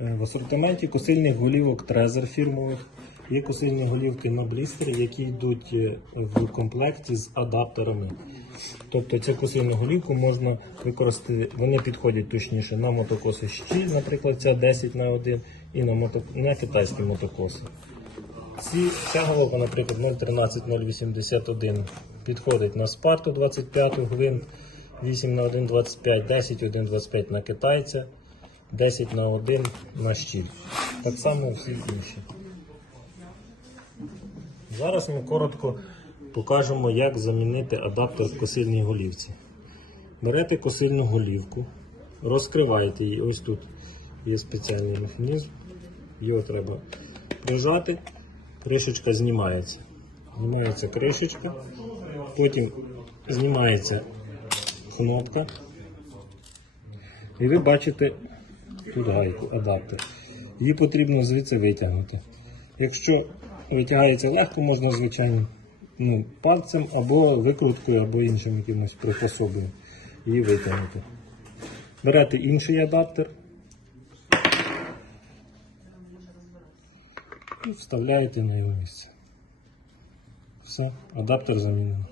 Е, В асортименті косильних голівок Трезер фірмових. Є косильні голівки на блістери, які йдуть е, в комплекті з адаптерами. Тобто цю косильну голівку можна використати, вони підходять точніше на мотокоси щі, наприклад, ця 10 на 1 і на, мото, на китайські мотокоси. Ці, ця головка, наприклад, 013-081 підходить на спарту 25 гвинт, 8 на 1 25, 10 1 25 на китайця, 10 на 1 на щіль. Так само всі інші. Зараз ми коротко покажемо, як замінити адаптер в косильній голівці. Берете косильну голівку, розкриваєте її. Ось тут є спеціальний механізм. Його треба прижати. Кришечка знімається. Знімається кришечка, потім знімається кнопка. І ви бачите тут гайку, адаптер. Її потрібно звідси витягнути. Якщо витягається легко, можна звичайно ну, пальцем або викруткою, або іншим якимось приспособленням її витягнути. Берете інший адаптер і вставляєте на його місце. Все, адаптер замінено.